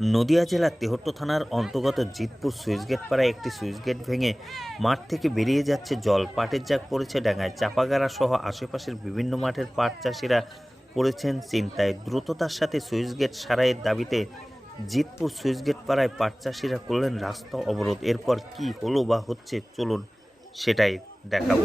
নদিয়া জেলার তেহট্ট থানার অন্তর্গত জিতপুর সুইচগেট পাড়ায় একটি সুইচগেট ভেঙে মাঠ থেকে বেরিয়ে যাচ্ছে জল। পাটের জাগ পড়েছে ডাঙায়। চাপাগাড়া সহ আশেপাশের বিভিন্ন মাঠের পাট চাষিরা পড়েছেন চিন্তায়। দ্রুততার সাথে সুইচগেট সারাইয়ের দাবিতে জিতপুর সুইচগেট পাড়ায় পাট চাষিরা করলেন রাস্তা অবরোধ। এরপর কি হলো বা হচ্ছে চলুন সেটাই দেখাবো।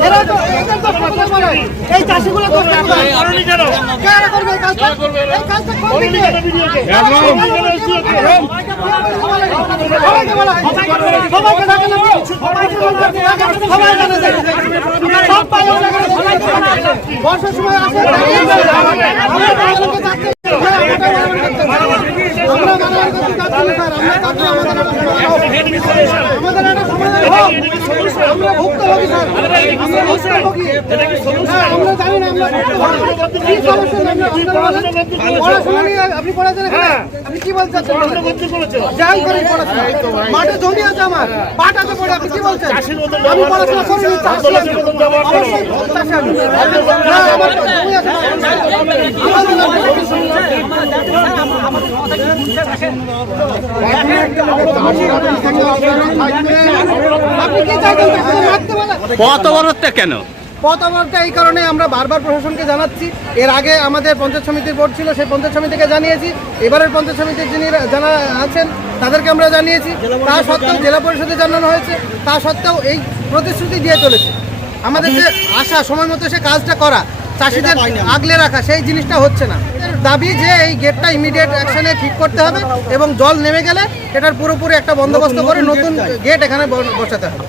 এই কাজটা এই কাজটা করবে কে? সবাইকে বলা হয়। সবাইকে ডাকা না। সবাইকে বলা হয়। সবাই জানে যে সব পায়ে ওঠে গেলে সবাইকে বলা হয়। বর্ষার সময় আসে আমরা যাচ্ছি। আমরা যাচ্ছি না, স্যার। আমরা যাচ্ছি আমাদের একটা সমাধান হোক। আমাদের একটা সমাধান হোক। আমরা ভুক্তভোগী, স্যার। আমরা ভুক্তভোগী। হ্যাঁ, আমরা জানি না, আমরা। কি সমস্যা আমরা আমরা? পড়াশোনা নিয়ে আপনি পড়াচ্ছেন এখানে? আপনি কি বলেন? যাই করি পড়াশোনা। মাঠে জমি আছে আমার পাট আছে পড়ে আপনি কি বলছেন আমি পড়াশোনা করিনি চাষি আমি। অবশ্যই চাষি আমি। না, আমার জমি আছে। আপনি পথ অবরোধটা কেন? পথ অবরোধটা এই কারণে আমরা বারবার প্রশাসনকে জানাচ্ছি। এর আগে আমাদের পঞ্চায়েত সমিতির বোর্ড ছিল সেই পঞ্চায়েত সমিতিকে জানিয়েছি। এবারের পঞ্চায়েত সমিতির যিনি জানা আছেন তাদেরকে আমরা জানিয়েছি। তা সত্ত্বেও জেলা পরিষদে জানানো হয়েছে। তা সত্ত্বেও এই প্রতিশ্রুতি দিয়ে চলেছে। আমাদের যে আশা সময় মতো সে কাজটা করা। চাষিদের আগলে রাখা সেই জিনিসটা হচ্ছে না। দাবি যে এই গেটটা ইমিডিয়েট অ্যাকশনে ঠিক করতে হবে এবং জল নেমে গেলে এটার পুরোপুরি একটা বন্দোবস্ত করে নতুন গেট এখানে ব- বসাতে হবে।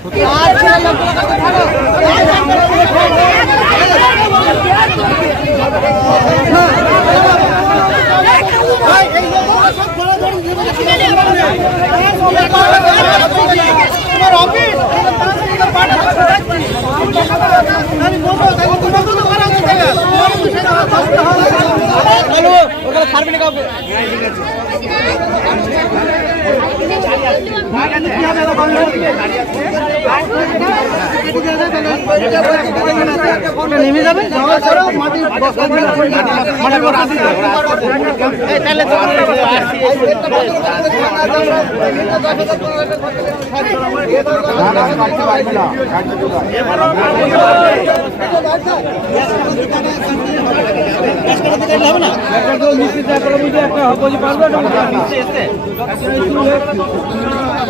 তোমার অফিস আমি ঠিক আছে নেমে এই তাহলে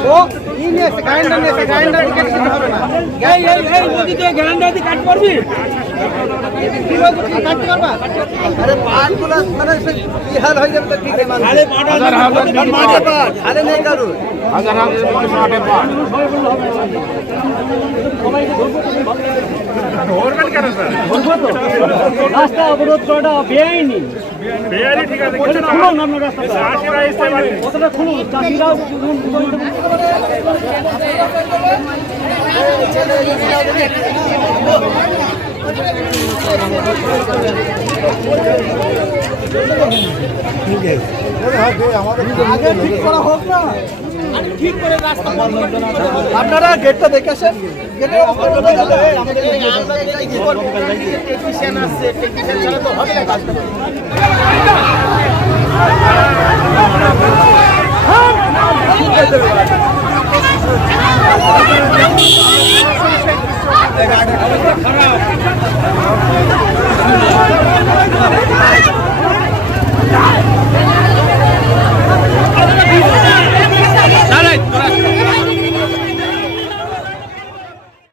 ও নিয়ে এসে গ্রাইন্ডার হবে না দিয়ে কাট করবি? আরে পাটগুলো মানে কি হাল হয়ে যাবে তো ঠিক আছে মানে আরে পাট মাঠে পাট। আরে নেই কারু রাস্তা অবরোধ করাটা বেআইনি। খুলুন আপনার রাস্তাটা। কতটা খুলুন চাষিরাও আপনারা গেটটা দেখেছেন গেটের